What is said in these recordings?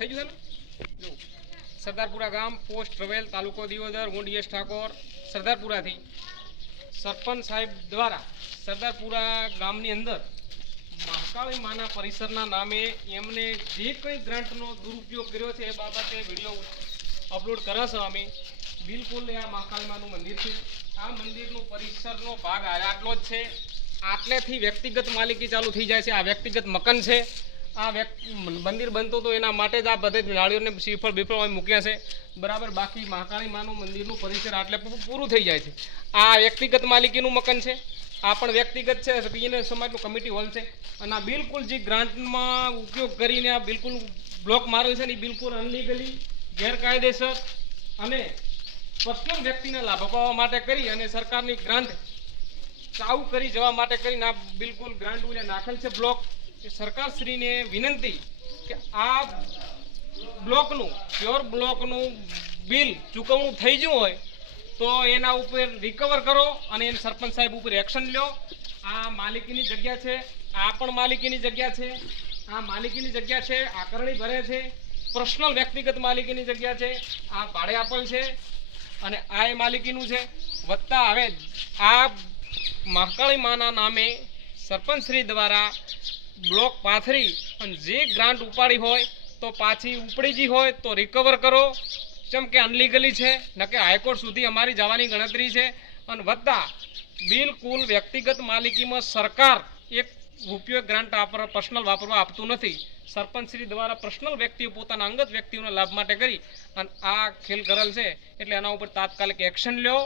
થઈ ગયું છે ને? સરદારપુરા ગામ, પોસ્ટ રવેલ તાલુકો દિયોદર, હું ઠાકોર, સરદારપુરાથી. સરપંચ સાહેબ દ્વારા સરદારપુરા ગામની અંદર મહાકાળી માના પરિસરના નામે એમને જે કંઈ ગ્રાન્ટનો દુરુપયોગ કર્યો છે એ બાબતે વીડિયો અપલોડ કરે છે અમે. બિલકુલ આ મહાકાળી માનું મંદિર છે. આ મંદિરનો પરિસરનો ભાગ આટલો જ છે. આટલેથી વ્યક્તિગત માલિકી ચાલુ થઈ જાય છે. આ વ્યક્તિગત મકાન છે. આ મંદિર બનતું હતું એના માટે જ આ બધે નાળીઓને શ્રીફળ બીફળ મૂક્યા છે. બરાબર, બાકી મહાકાળી માનું મંદિરનું પરિસર આટલે પૂરું થઈ જાય છે. આ વ્યક્તિગત માલિકીનું મકાન છે. આ પણ વ્યક્તિગત છે બીએનએસ સમાજનું કમિટી હોલ છે. અને આ બિલકુલ જે ગ્રાન્ટમાં ઉપયોગ કરીને આ બિલકુલ બ્લોક મારેલ છે ને, એ બિલકુલ અનલીગલી, ગેરકાયદેસર અને પ્રથમ વ્યક્તિને લાભ અપાવવા માટે કરી અને સરકારની ગ્રાન્ટ ચાલુ કરી જવા માટે કરીને આ બિલકુલ ગ્રાન્ટ ઉલે નાખેલ છે બ્લોક. સરકારશ્રીને વિનંતી કે આ બ્લોકનું, પ્યોર બ્લોકનું બિલ ચૂકવણું થઈ ગયું હોય, તો એના ઉપર રિકવર કરો અને એને સરપંચ સાહેબ ઉપર એક્શન લ્યો. આ માલિકીની જગ્યા છે, આ પણ માલિકીની જગ્યા છે, આ માલિકીની જગ્યા છે આકરણી ભરે છે પર્સનલ વ્યક્તિગત માલિકીની જગ્યા છે, આ ભાડે આપેલ છે અને આ એ માલિકીનું છે. વત્તા હવે આ મહાકાળી માના નામે સરપંચશ્રી દ્વારા બ્લોક પાથરી અને જે ગ્રાન્ટ ઉપાડી હોય તો પાછી ઉપડી ગઈ હોય તો રિકવર કરો. જેમ કે અનલીગલી છે, ન કે હાઈકોર્ટ સુધી અમારી જવાની ગણતરી છે. અને વધતા બિલકુલ વ્યક્તિગત માલિકીમાં સરકાર એક રૂપિયો ગ્રાન્ટ પર્સનલ વાપરવા આપતું નથી. સરપંચશ્રી દ્વારા પર્સનલ વ્યક્તિઓ પોતાના અંગત વ્યક્તિઓના લાભ માટે કરી અને આ ખેલ કરેલ છે. એટલે એના ઉપર તાત્કાલિક એક્શન લ્યો.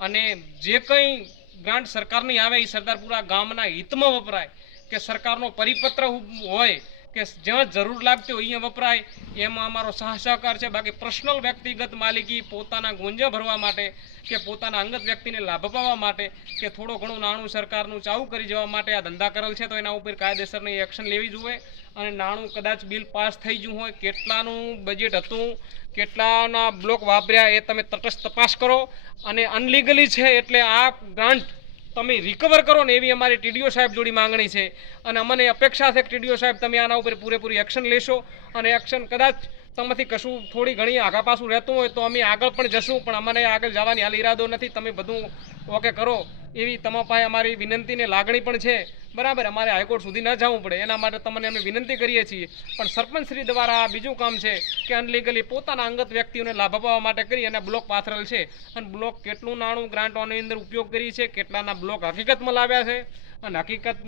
અને જે કંઈ ગ્રાન્ટ સરકારની આવે એ સરદારપુરા ગામના હિતમાં વપરાય. કે સરકારનો પરિપત્ર હોય કે જ્યાં જરૂર લાગતી હોય અહીંયા વપરાય, એમાં અમારો સહસહકાર છે. બાકી પર્સનલ વ્યક્તિગત માલિકી પોતાના ગુંજા ભરવા માટે કે પોતાના અંગત વ્યક્તિને લાભ અપાવવા માટે કે થોડો ઘણું નાણું સરકારનું ચાલુ કરી જવા માટે આ ધંધા કરેલ છે, તો એના ઉપર કાયદેસરની એક્શન લેવી જોઈએ. અને નાણું કદાચ બિલ પાસ થઈ ગયું હોય, કેટલાનું બજેટ હતું, કેટલાના બ્લોક વાપર્યા એ તમે તટસ્થ તપાસ કરો. અને અનલીગલી છે એટલે આ ગ્રાન્ટ તમે રિકવર કરો ને એવી અમારી ટીડીઓ સાહેબ જોડી માંગણી છે. અને અમને અપેક્ષા છે કે ટીડીઓ સાહેબ તમે આના ઉપર પૂરેપૂરી એક્શન લેશો. અને એક્શન કદાચ તમાથી કશું થોડી ઘણી આગા પાછું રહેતું હોય તો અમે આગળ પણ જશું, પણ અમને આગળ જવાની હાલ ઈરાદો નથી. તમે બધું ઓકે કરો. એવી તમારા પાસે અમારી વિનંતી ને લાગણી પણ છે. બરાબર, અમારે હાઈકોર્ટ સુધી ન જવું પડે. એના માટે તમને અમે વિનંતી કરીએ છીએ. પણ સરપંચશ્રી દ્વારા આ બીજું કામ છે કે અનલીગલી પોતાના અંગત વ્યક્તિઓને લાભ અપાવવા માટે કરી અને બ્લોક પાથરેલ છે. અને બ્લોક કેટલું નાણું ગ્રાન્ટોની અંદર ઉપયોગ કરી છે, કેટલાના બ્લોક હકીકતમાં લાવ્યા છે. અને હકીકત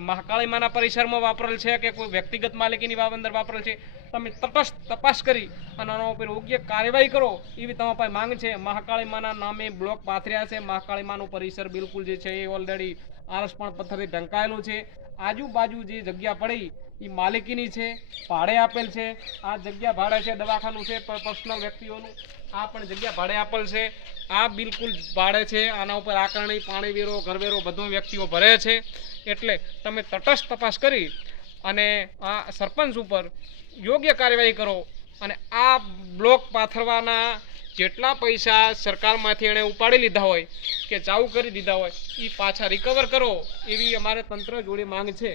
મહાકાળી માના પરિસરમાં વાપરેલ છે કે કોઈ વ્યક્તિગત માલિકીની વાવંદર વાપરેલ છે? તમે તટસ્થ તપાસ કરી અને આના ઉપર યોગ્ય કાર્યવાહી કરો એવી તમારા પાસે માંગ છે. મહાકાળી માના નામે બ્લોક પાથર્યા છે. મહાકાળી માનું પરિસર બિલકુલ જે છે એ ઓલરેડી આરસ પણ પથ્થરથી ઢંકાયેલું છે. આજુબાજુ જે જગ્યા પડી એ માલિકીની છે, ભાડે આપેલ છે. આ જગ્યા ભાડે છે, દવાખાનું છે પર્સનલ વ્યક્તિઓનું આ પણ જગ્યા ભાડે આપેલ છે. આ બિલકુલ ભાડે છે, આના ઉપર આકરણી, પાણી વેરો ઘરવેરો બધું વ્યક્તિઓ ભરે છે. એટલે તમે તટસ્થ તપાસ કરી અને આ સરપંચ ઉપર યોગ્ય કાર્યવાહી કરો અને આ બ્લોક પાથરવાના જેટલા પૈસા સરકારમાંથી એણે ઉપાડી લીધા હોય કે ચાઉ કરી દીધા હોય એ પાછા રિકવર કરો એવી અમારે તંત્ર જોડે માંગ છે.